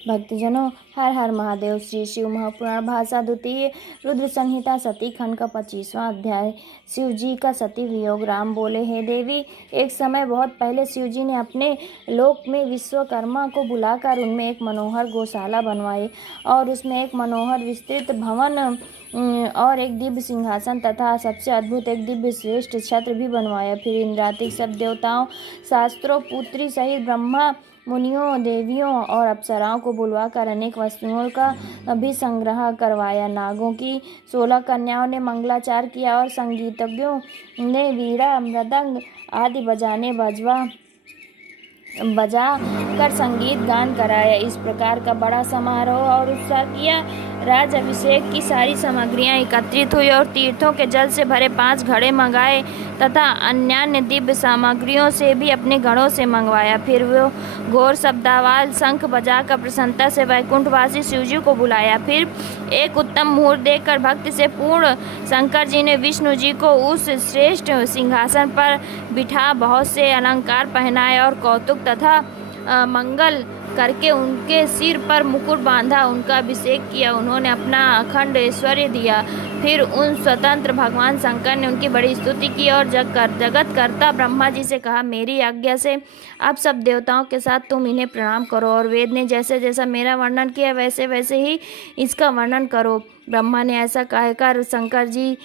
भक्तजनों, हर हर महादेव। श्री शिव महापुराण भाषा द्वितीय रुद्र संहिता सती खंड का 25वां अध्याय। शिव जी का सती वियोग। राम बोले, हे देवी, एक समय बहुत पहले शिव जी ने अपने लोक में विश्वकर्मा को बुलाकर उनमें एक मनोहर गौशाला बनवाई और उसमें एक मनोहर विस्तृत भवन और एक दिव्य सिंहासन तथा सबसे अद्भुत एक दिव्य श्रेष्ठ छत्र भी बनवाया। फिर इंद्रादिक सब देवताओं, शास्त्रों, पुत्री सहित ब्रह्मा, मुनियों, देवियों और अप्सराओं को बुलवाकर अनेक वस्तुओं का भी संग्रह करवाया। नागों की 16 कन्याओं ने मंगलाचार किया और संगीतज्ञों ने वीणा, मृदंग आदि बजा कर संगीत गान कराया। इस प्रकार का बड़ा समारोह और उत्साह किया। राज अभिषेक की सारी सामग्रियां एकत्रित हुई और तीर्थों के जल से भरे 5 घड़े मंगाए तथा अन्यान्य दिव्य सामग्रियों से भी अपने घड़ों से मंगवाया। फिर वो घोर शब्दावाल शंख बजाकर प्रसन्नता से वैकुंठवासी शिवजी को बुलाया। फिर एक उत्तम मुहूर्त देखकर भक्ति से पूर्ण शंकर जी ने विष्णु जी को उस श्रेष्ठ सिंहासन पर बिठा बहुत से अलंकार पहनाए और कौतुक तथा मंगल करके उनके सिर पर मुकुट बांधा, उनका अभिषेक किया। उन्होंने अपना अखंड ऐश्वर्य दिया। फिर उन स्वतंत्र भगवान शंकर ने उनकी बड़ी स्तुति की और जगत करता ब्रह्मा जी से कहा, मेरी आज्ञा से अब सब देवताओं के साथ तुम इन्हें प्रणाम करो और वेद ने जैसे जैसा मेरा वर्णन किया वैसे वैसे ही इसका वर्णन करो। ब्रह्मा ने ऐसा कहकर शंकर जी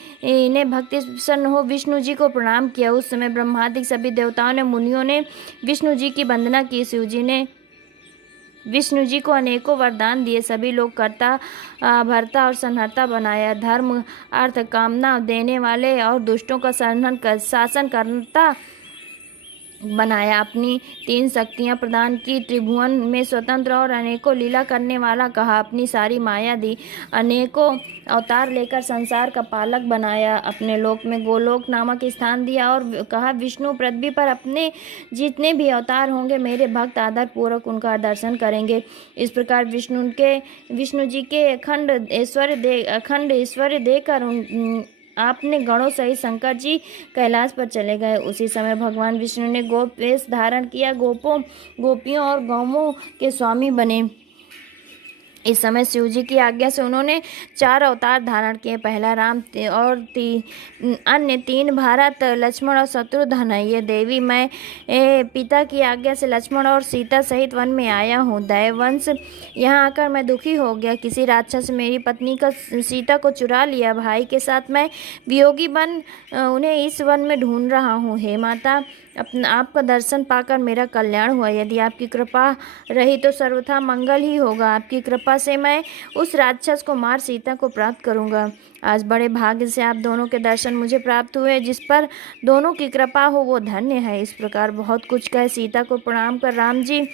ने भक्ति प्रसन्न हो विष्णु जी को प्रणाम किया। उस समय ब्रह्मादिक सभी देवताओं ने, मुनियों ने विष्णु जी की वंदना की। शिव जी ने विष्णु जी को अनेकों वरदान दिए। सभी लोग करता, भरता और संहरता बनाया। धर्म, अर्थ, कामना देने वाले और दुष्टों का शासन करता बनाया। अपनी 3 शक्तियां प्रदान की। त्रिभुवन में स्वतंत्र और अनेकों लीला करने वाला कहा। अपनी सारी माया दी। अनेकों अवतार लेकर संसार का पालक बनाया। अपने लोक में गोलोक नामक स्थान दिया और कहा, विष्णु पृथ्वी पर अपने जितने भी अवतार होंगे मेरे भक्त आदर पूर्वक उनका दर्शन करेंगे। इस प्रकार विष्णु जी के अखंड ऐश्वर्य देकर आपने गणों सहित शंकर जी कैलाश पर चले गए। उसी समय भगवान विष्णु ने गोप वेश धारण किया। गोपियों और गौओं के स्वामी बने। इस समय शिव जी की आज्ञा से उन्होंने 4 अवतार धारण किए। पहला राम और अन्य 3 भारत, लक्ष्मण और शत्रुघ्न है। ये देवी, मैं पिता की आज्ञा से लक्ष्मण और सीता सहित वन में आया हूँ। दैववंश, यहाँ आकर मैं दुखी हो गया। किसी राक्षस मेरी पत्नी का सीता को चुरा लिया। भाई के साथ मैं वियोगी बन उन्हें इस वन में ढूंढ रहा हूँ। हे माता, आपका दर्शन पाकर मेरा कल्याण हुआ। यदि आपकी कृपा रही तो सर्वथा मंगल ही होगा। आपकी कृपा से मैं उस राक्षस को मार सीता को प्राप्त करूंगा। आज बड़े भाग्य से आप दोनों के दर्शन मुझे प्राप्त हुए। जिस पर दोनों की कृपा हो वो धन्य है। इस प्रकार बहुत कुछ कह सीता को प्रणाम कर राम जी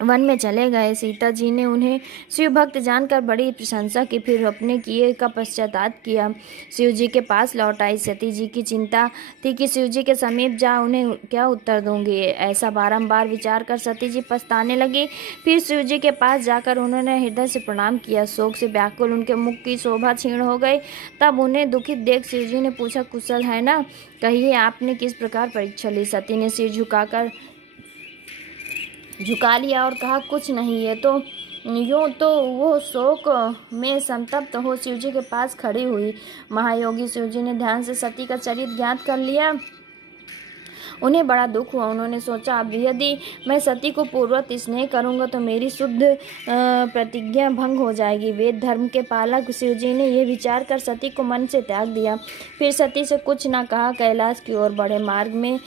वन में चले गए। सीता जी ने उन्हें शिव भक्त जानकर बड़ी प्रशंसा की। फिर अपने किए का पश्चाताप किया। शिव जी के पास लौट आई। सती जी की चिंता थी कि शिव जी के समीप जा उन्हें क्या उत्तर दूंगी। ऐसा बारंबार विचार कर सती जी पछताने लगी। फिर शिव जी के पास जाकर उन्होंने हृदय से प्रणाम किया। शोक से व्याकुल उनके मुख की शोभा क्षीण हो गई। तब उन्हें दुखित देख शिव जी ने पूछा, कुशल है ना? कहिए, आपने किस प्रकार परीक्षा ली? सती ने सिर झुका लिया और कहा, कुछ नहीं। ये तो यूँ तो वो शोक में संतप्त हो शिव जी के पास खड़ी हुई। महायोगी शिव जी ने ध्यान से सती का चरित्र ज्ञात कर लिया। उन्हें बड़ा दुख हुआ। उन्होंने सोचा, अब यदि मैं सती को पूर्ववत स्नेह करूंगा तो मेरी शुद्ध प्रतिज्ञा भंग हो जाएगी। वेद धर्म के पालक शिव जी ने यह विचार कर सती को मन से त्याग दिया। फिर सती से कुछ न कहा कैलाश की ओर बढ़े। मार्ग में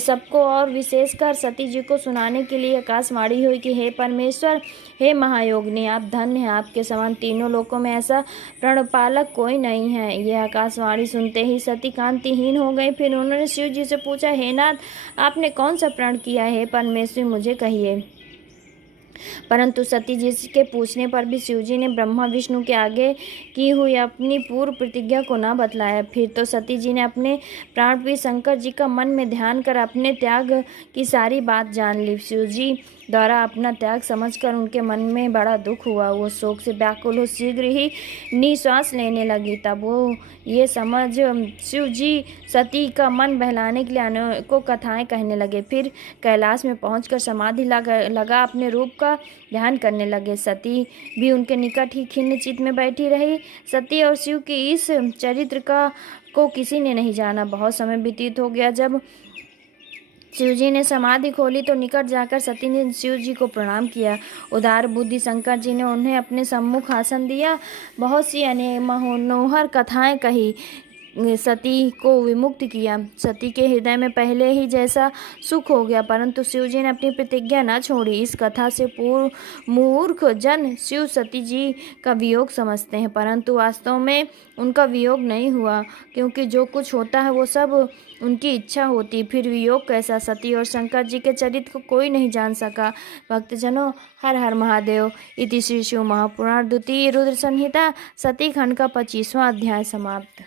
सबको और विशेषकर सती जी को सुनाने के लिए आकाशवाणी हुई कि हे परमेश्वर, हे महायोगिनी, आप धन्य हैं। आपके समान तीनों लोकों में ऐसा प्रणपालक कोई नहीं है। यह आकाशवाणी सुनते ही सती कांतिहीन हो गई। फिर उन्होंने शिव जी से पूछा, हे नाथ, आपने कौन सा प्रण किया है? परमेश्वरी, मुझे कहिए। परंतु सती जी के पूछने पर भी शिव जी ने ब्रह्मा विष्णु के आगे की हुई अपनी पूर्व प्रतिज्ञा को न बतलाया। फिर तो सती जी ने अपने प्राणप्रिय शंकर जी का मन में ध्यान कर अपने त्याग की सारी बात जान ली। शिव जी द्वारा अपना त्याग समझकर उनके मन में बड़ा दुख हुआ। वो शोक से व्याकुल हो शीघ्र ही निश्वास लेने लगी। तब वो ये समझ शिव जी सती का मन बहलाने के लिए अनेकों कथाएं कहने लगे। फिर कैलाश में पहुंचकर समाधि लगा अपने रूप का ध्यान करने लगे। सती भी उनके निकट ही खिन्न चित्त में बैठी रही। सती और शिव के इस चरित्र को किसी ने नहीं जाना। बहुत समय व्यतीत हो गया। जब शिवजी ने समाधि खोली तो निकट जाकर सती ने शिव जी को प्रणाम किया। उदार बुद्धि शंकर जी ने उन्हें अपने सम्मुख आसन दिया। बहुत सी मनोहर कथाएं कही, सती को विमुक्त किया। सती के हृदय में पहले ही जैसा सुख हो गया, परंतु शिवजी ने अपनी प्रतिज्ञा न छोड़ी। इस कथा से पूर्व मूर्ख जन शिव सती जी का वियोग समझते हैं, परंतु वास्तव में उनका वियोग नहीं हुआ, क्योंकि जो कुछ होता है वो सब उनकी इच्छा होती। फिर वियोग कैसा? सती और शंकर जी के चरित्र को कोई नहीं जान सका। भक्तजनों, हर हर महादेव। इति श्री शिव महापुराण द्वितीय रुद्र संहिता सती खंड का 25वां अध्याय समाप्त।